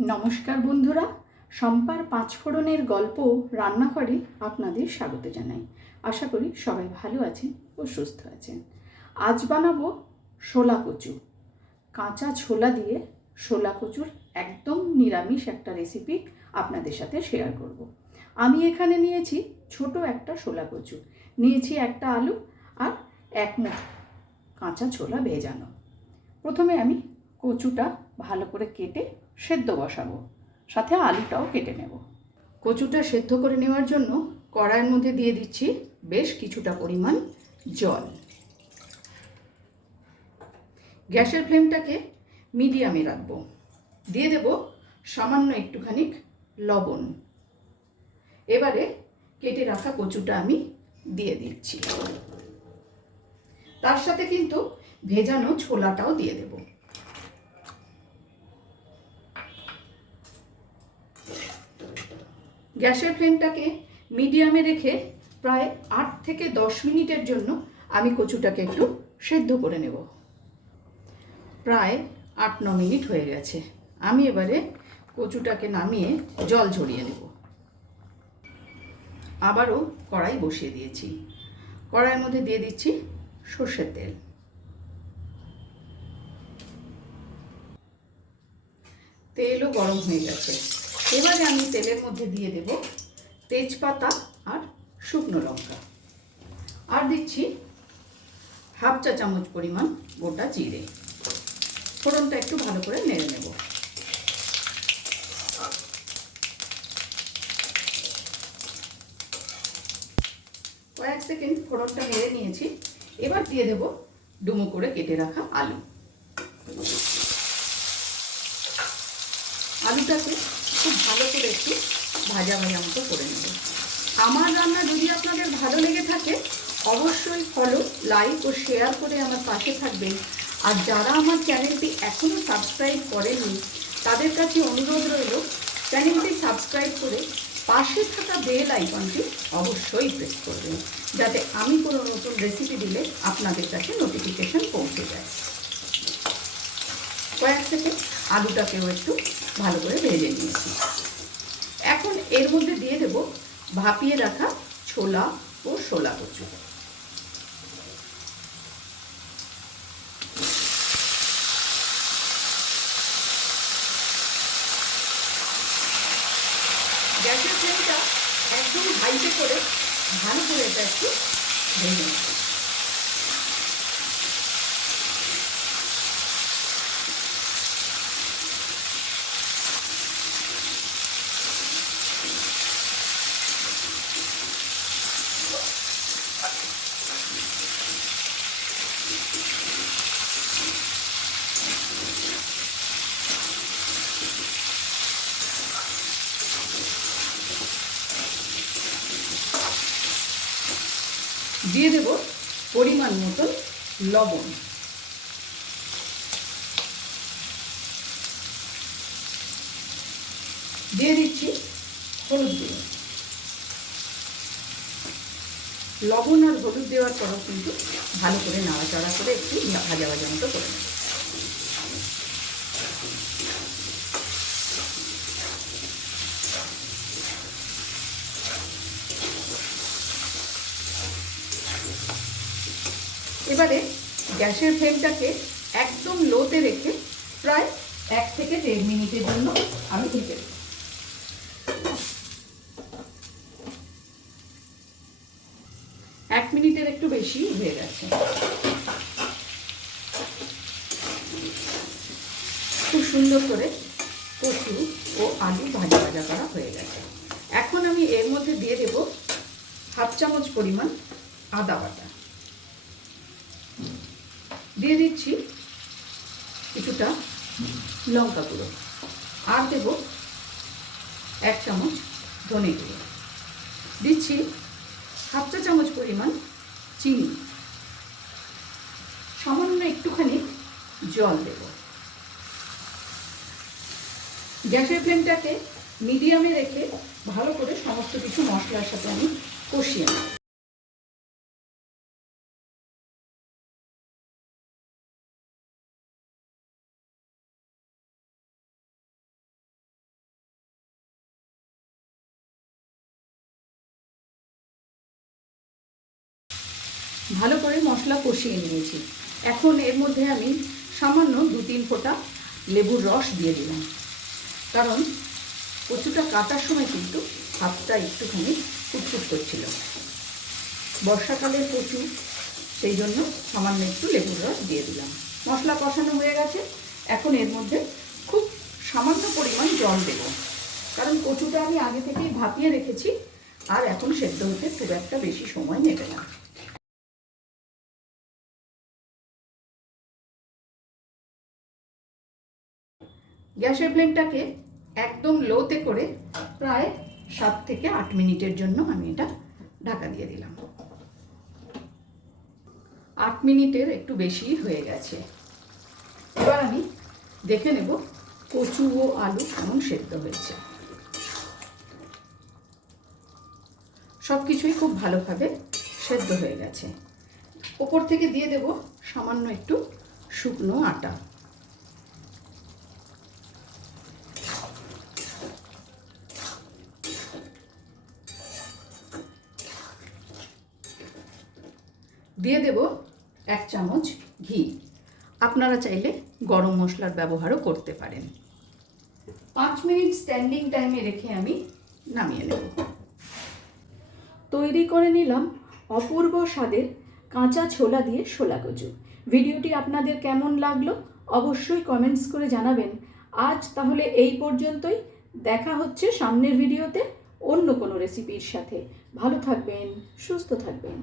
নমস্কার বন্ধুরা, সম্পার পাঁচফোড়নের গল্প রান্নাঘরে আপনাদের স্বাগত জানাই। আশা করি সবাই ভালো আছেন ও সুস্থ আছেন। আজ বানাবো শোলা কচু। কাঁচা ছোলা দিয়ে শোলা কচুর একদম নিরামিষ একটা রেসিপি আপনাদের সাথে শেয়ার করব। আমি এখানে নিয়েছি ছোট একটা শোলা কচু। নিয়েছি একটা আলু আর এক মুঠ কাঁচা ছোলা ভেজানো। প্রথমে আমি কচুটা ভালো করে কেটে সেদ্ধ বসাবো। সাথে আলুটাও কেটে নেব। কচুটা সেদ্ধ করে নেওয়ার জন্য কড়াইয়ের মধ্যে দিয়ে দিচ্ছি বেশ কিছুটা পরিমাণ জল। গ্যাসের ফ্লেমটাকে মিডিয়ামে রাখব। দিয়ে দেব সামান্য একটুখানি লবণ। এবারে কেটে রাখা কচুটা আমি দিয়ে দিচ্ছি। তার সাথে কিন্তু ভেজানো ছোলাটাও দিয়ে দেব। গ্যাসের ফ্লেমটাকে মিডিয়ামে রেখে প্রায় আট থেকে দশ মিনিটের জন্য আমি কচুটাকে একটু সেদ্ধ করে নেব। প্রায় আট, ন মিনিট হয়ে গেছে। আমি এবারে কচুটাকে নামিয়ে জল ঝরিয়ে নেব। আবারও কড়াই বসিয়ে দিয়েছি। কড়াইয়ের মধ্যে দিয়ে দিচ্ছি সর্ষের তেল। তেলও গরম হয়ে গেছে। এবারে আমি তেলের মধ্যে দিয়ে দেব তেজপাতা আর শুকনো লঙ্কা। আর দিচ্ছি হাফ চা চামচ পরিমাণ গোটা জিরে। ফোড়নটা একটু ভালো করে নেড়ে নেব। কয়েক সেকেন্ড ফোড়নটা নেড়ে নিয়েছি। এবার দিয়ে দেব ডুমো করে কেটে রাখা আলু। আলুটাকে খুব ভালো করে একটু ভাজা ভাজা মতো করে নেব। আমার রান্না যদি আপনাদের ভালো লেগে থাকে, অবশ্যই ফলো লাইক ও শেয়ার করে আমার পাশে থাকবেন। আর যারা আমার চ্যানেলটি এখনও সাবস্ক্রাইব করেনি তাদের কাছে অনুরোধ রইল চ্যানেলটি সাবস্ক্রাইব করে পাশে থাকা বেল আইকনটি অবশ্যই প্রেস করবেন, যাতে আমি কোনো নতুন রেসিপি দিলে আপনাদের কাছে নোটিফিকেশন পৌঁছে যায়। কয়েক সেকেন্ড আলুটাকেও একটু ভালো করে ভেজে নিয়েছি। এখন এর মধ্যে দিয়ে দেব ভাপিয়ে রাখা ছোলা ও শোলা কচু। গ্যাসের ফ্লেমটা একদম হাইতে করে ভালো করে এটা একটু ভেজে নিচ্ছি দিয়ে দেব পরিমাণ মতো লবণ। দিয়ে দিচ্ছি হলুদ গুঁড়ো। লবণ আর হলুদ দেওয়ার পরও কিন্তু ভালো করে নাড়াচাড়া করে একটু ভাজা ভাজা মতো করে নেব। এবারে গ্যাসের ফ্লেমটাকে একদম লোতে রেখে প্রায় এক থেকে দেড় মিনিটের জন্য আমি ঢেকে দেব। এক মিনিটের একটু বেশি হয়ে গেছে। খুব সুন্দর করে কচু ও আলু ভাজা ভাজা করা হয়ে গেছে। এখন আমি এর মধ্যে দিয়ে দেব হাফ চামচ পরিমাণ আদা বাটা। দিয়ে দিচ্ছি কিছুটা লঙ্কা গুঁড়ো। আর দেব এক চামচ ধনে গুঁড়ো। দিচ্ছি হাফ চা চামচ পরিমাণ চিনি। সামান্য একটুখানি জল দেব। গ্যাসের ফ্লেমটাকে মিডিয়ামে রেখে ভালো করে সমস্ত কিছু মশলার সাথে আমি কষিয়ে নেব। ভালো করে মশলা কষিয়ে নিয়েছি। এখন এর মধ্যে আমি সামান্য দু তিন ফোঁটা লেবুর রস দিয়ে দিলাম। কারণ কচুটা কাটার সময় কিন্তু হাতটা একটুখানি ফুটফুট করছিল। বর্ষাকালের কচু, সেই জন্য সামান্য একটু লেবুর রস দিয়ে দিলাম। মশলা কষানো হয়ে গেছে। এখন এর মধ্যে খুব সামান্য পরিমাণ জল দেব। কারণ কচুটা আমি আগে থেকেই ভাপিয়ে রেখেছি। আর এখন সেদ্ধ হতে খুব একটা বেশি সময় নেবে না। গ্যাসের ফ্লেমটাকে একদম লোতে করে প্রায় সাত থেকে আট মিনিটের জন্য আমি এটা ঢাকা দিয়ে দিলাম। আট মিনিটের একটু বেশি হয়ে গেছে। এবার আমি দেখে নেব কচু ও আলু কেমন সেদ্ধ হয়েছে। সব কিছুই খুব ভালোভাবে সেদ্ধ হয়ে গেছে। ওপর থেকে দিয়ে দেব সামান্য একটু শুকনো আটা। দিয়ে দেব এক চামচ ঘি। আপনারা চাইলে গরম মশলার ব্যবহারও করতে পারেন। পাঁচ মিনিট স্ট্যান্ডিং টাইমে রেখে আমি নামিয়ে নেব। তৈরি করে নিলাম অপূর্ব স্বাদের কাঁচা ছোলা দিয়ে শোলা কচু। ভিডিওটি আপনাদের কেমন লাগল অবশ্যই কমেন্টস করে জানাবেন। আজ তাহলে এই পর্যন্তই। দেখা হচ্ছে সামনের ভিডিওতে অন্য কোনো রেসিপির সাথে। ভালো থাকবেন, সুস্থ থাকবেন।